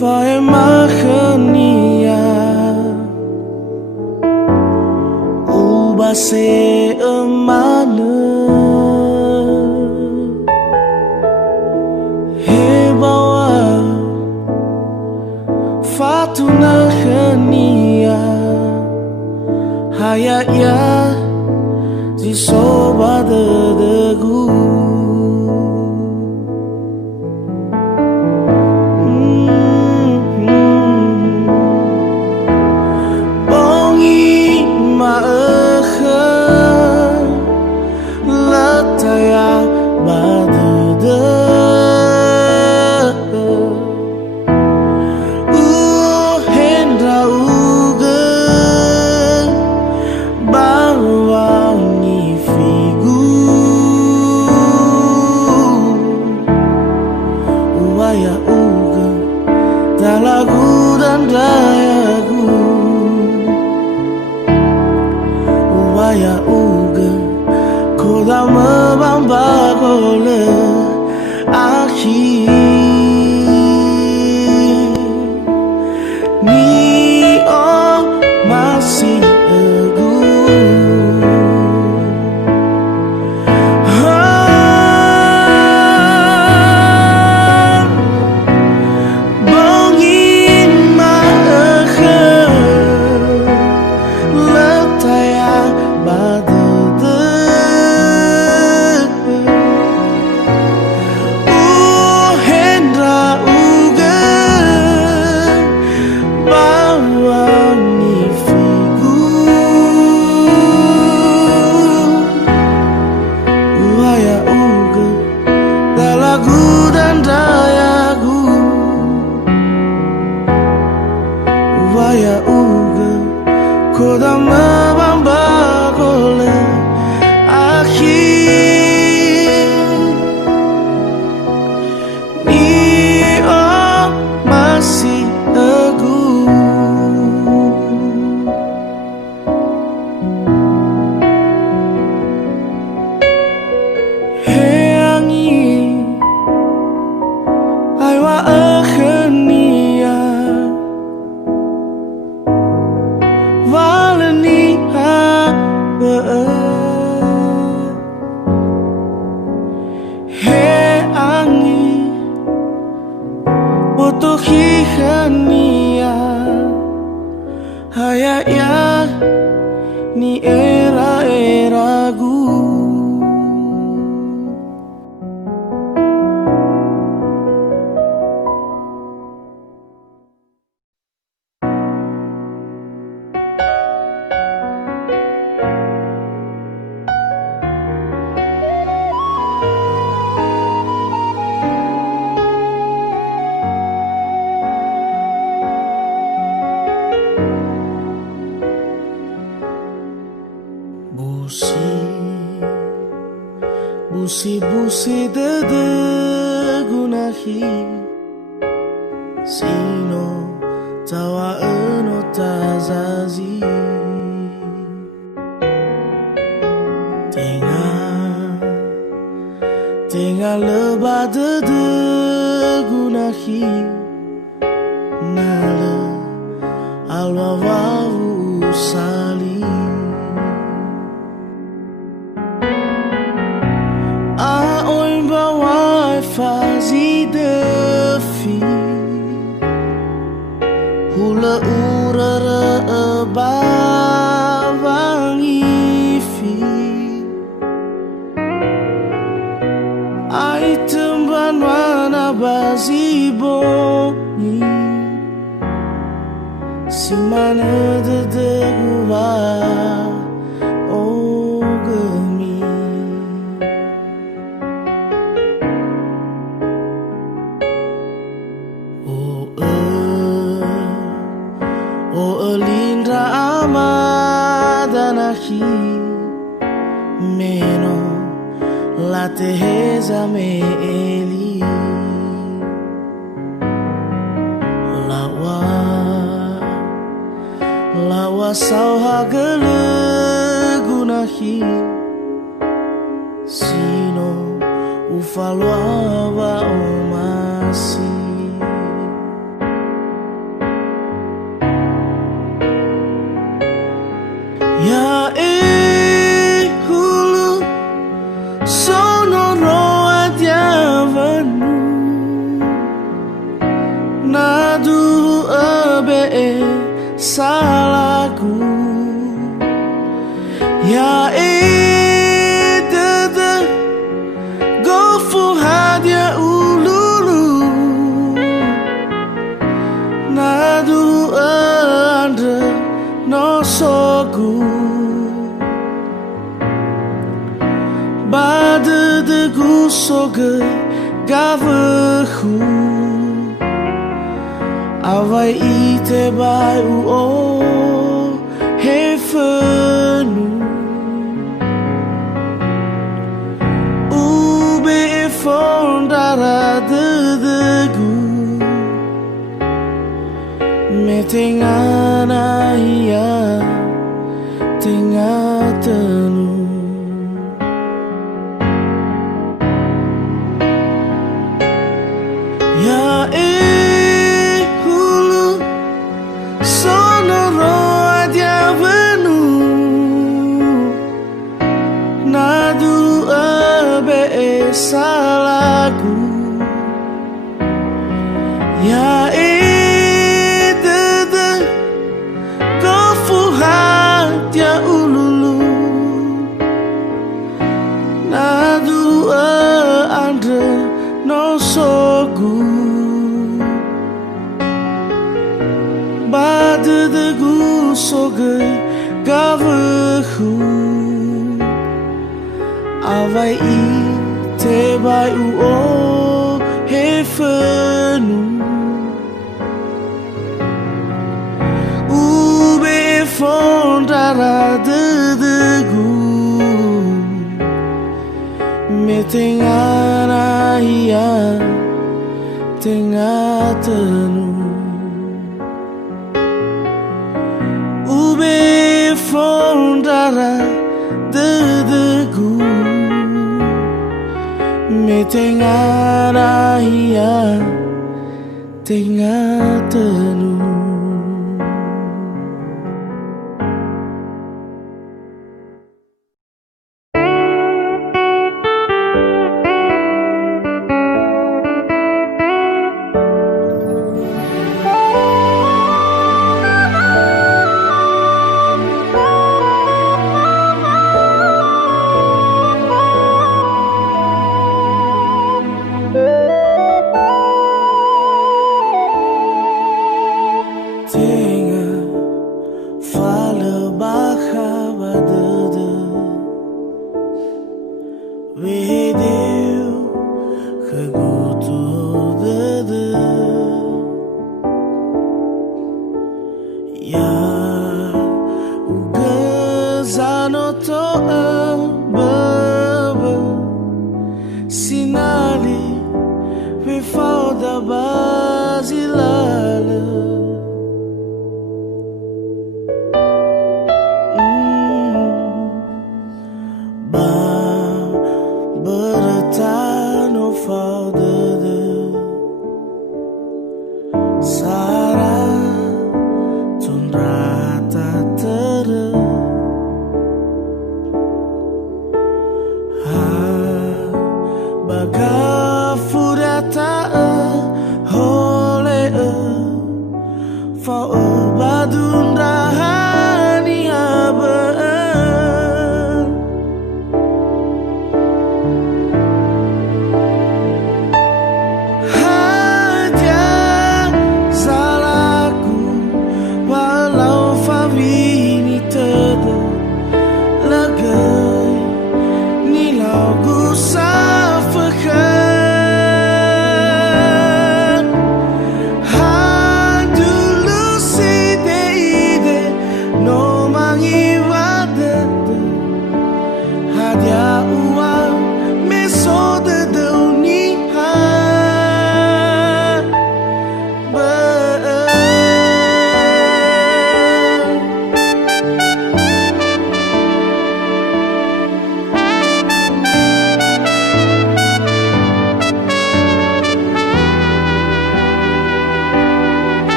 Fae makania Ubase emane Hebawa Fatuna khania Hayat ya Zisoba degu lagu dan dayaku Waya uga Koda mebamba kole Akhir Ni oh masih egu Waya uga Koda mebamba kole Akhir Ni oh masih egu Heangi Aiwa akhenia Valenia He angi Botohi khania Hayat ya Ni era-eragu Busi dede gunahi Sino tawa eno tazazi Tengah lebah dede gunahi Nala alwawahu sali Fazi defi Hula urara bawangi fi Ai temban wana bazi bongi Si mana dedegua Lindra amadanahi Meno la teheza me eli Lawa sauha gele gunahi Sino ufalwa wa omasi salahku. Ya de go fu hadia ululu nadu andre no sogu bade de gusoge gavehu avai ite bai o hefenu ube fondara de me tengana ia tengah tenu ya hulu sonoro adia venu nadu abe salahku. Ya ya ululu nadu andre no sogu bade de gusoge gavehu avai ite bai o hefenu fondara de me tengana ia tengah tenu ube fondara de me tengana ia tengah tenu. Video kegutu dede ya ugazano to baba sinali we falda basilala bertano faudede sara tunrata tere ha baga furata hole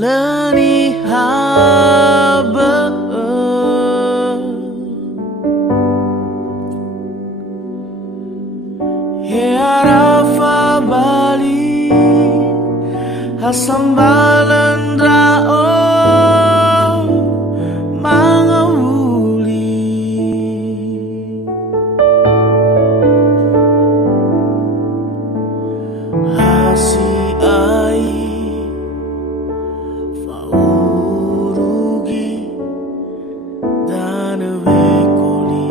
leni habe Arafa Bali Hasambalan Rao Mangawuli Hasi ai Faurugi Dan Wekoli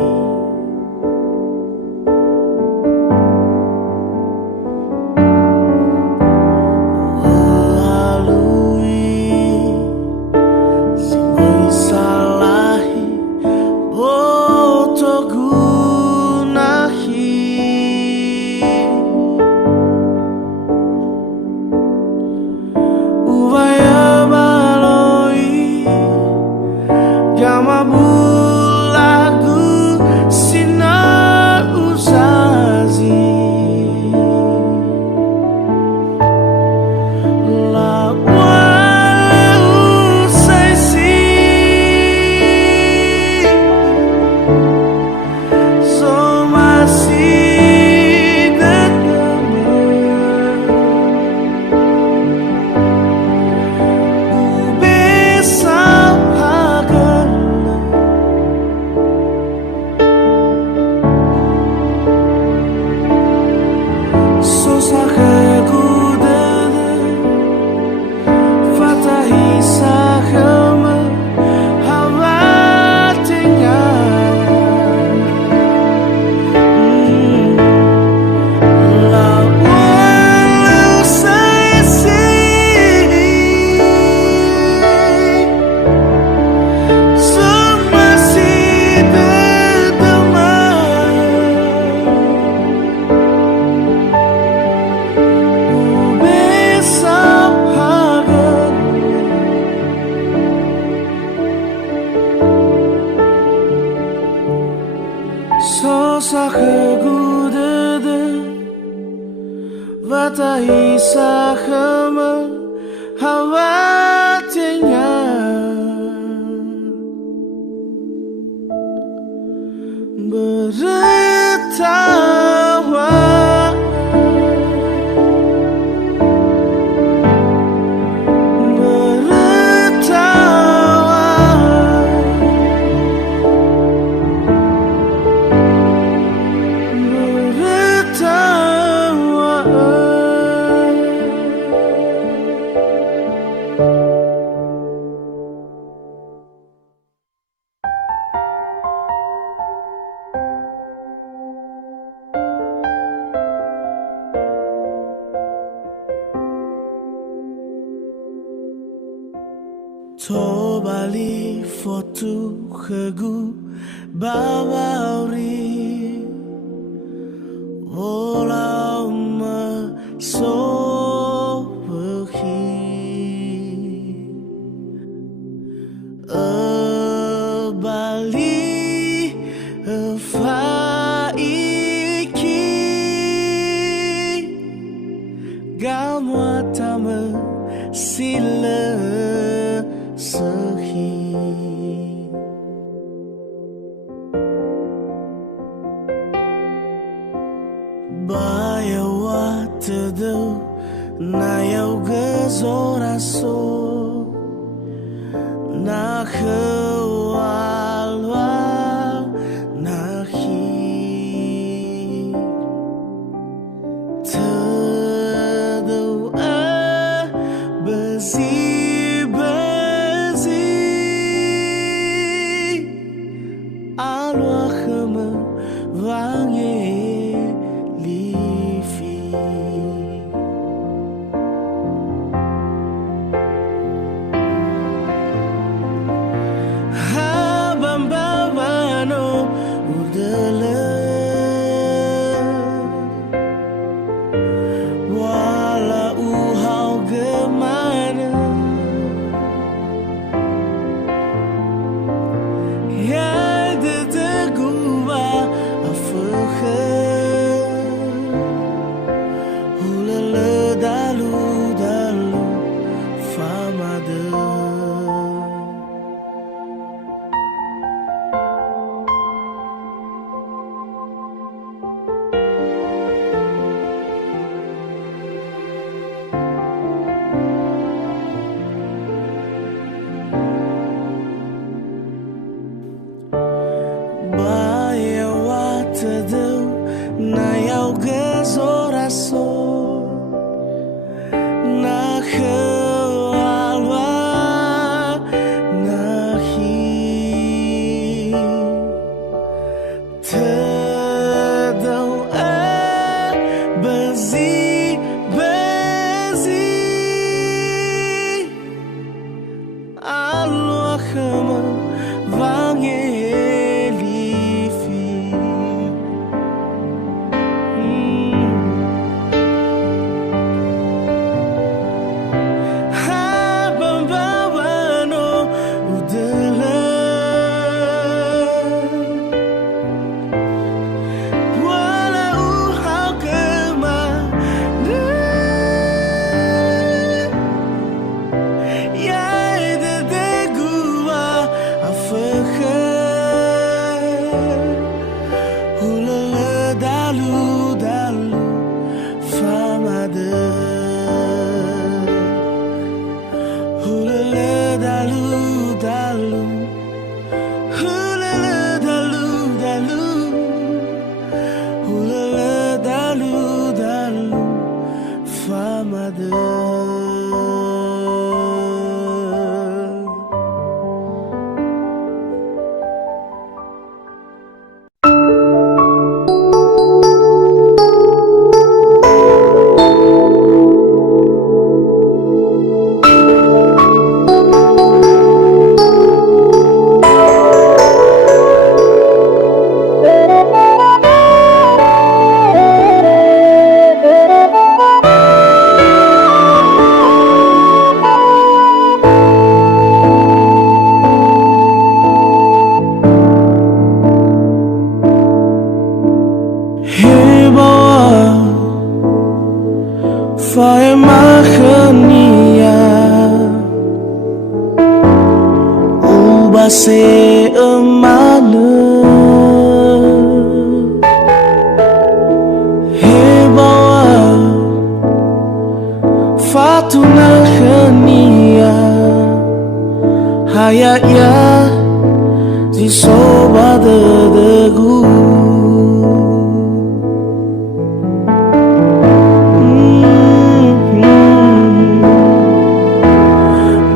Vatahi sahama hawatinya bertawa Tobali foto khegu bawauri Olau ma so pergi Bali faiki Gamwa tama sila Sahi Bayawa tedu Nayau gezoraso Nakhewalwa Nakhi Tedu bezi Fama Se emana hebawa fatuna khania hayaya di soba degu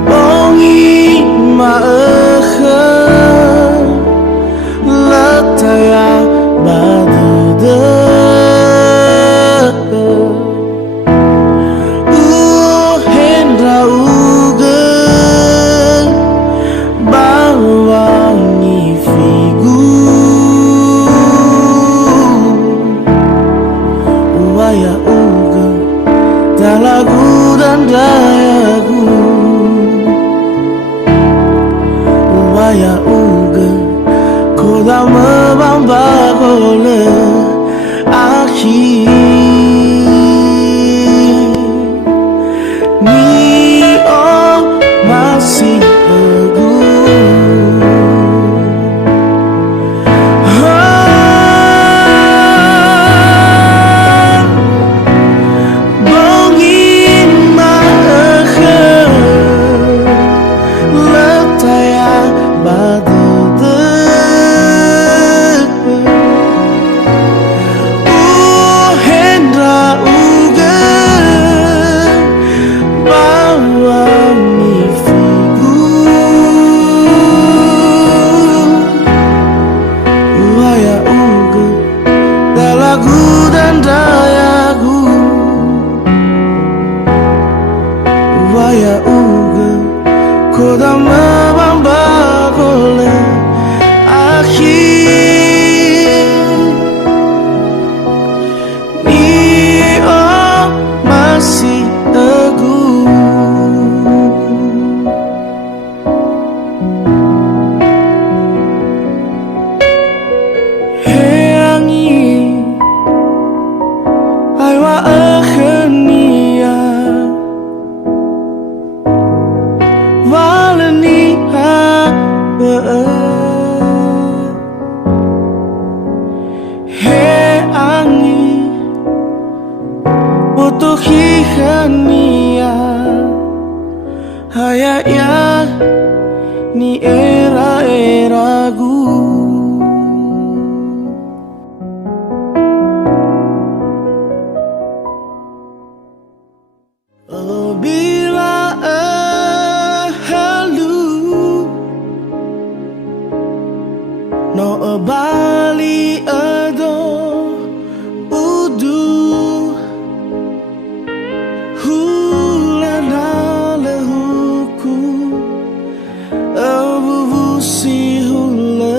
bongi ma lagu dan dayaku waya uga koda mebamba kole akhir ni oh masih teguh waya uga koda mebamba kole akhir ni oh masih teguh heangi aiwa akhirnya valeni ha he angi boto hihania haya ya ni era-eragu. Bila halu no bali ado udu hulana lehuku abubusi hula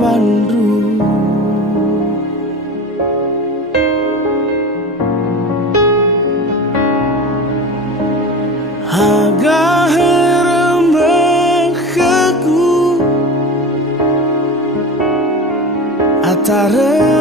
vandru. Haga herembekaku atara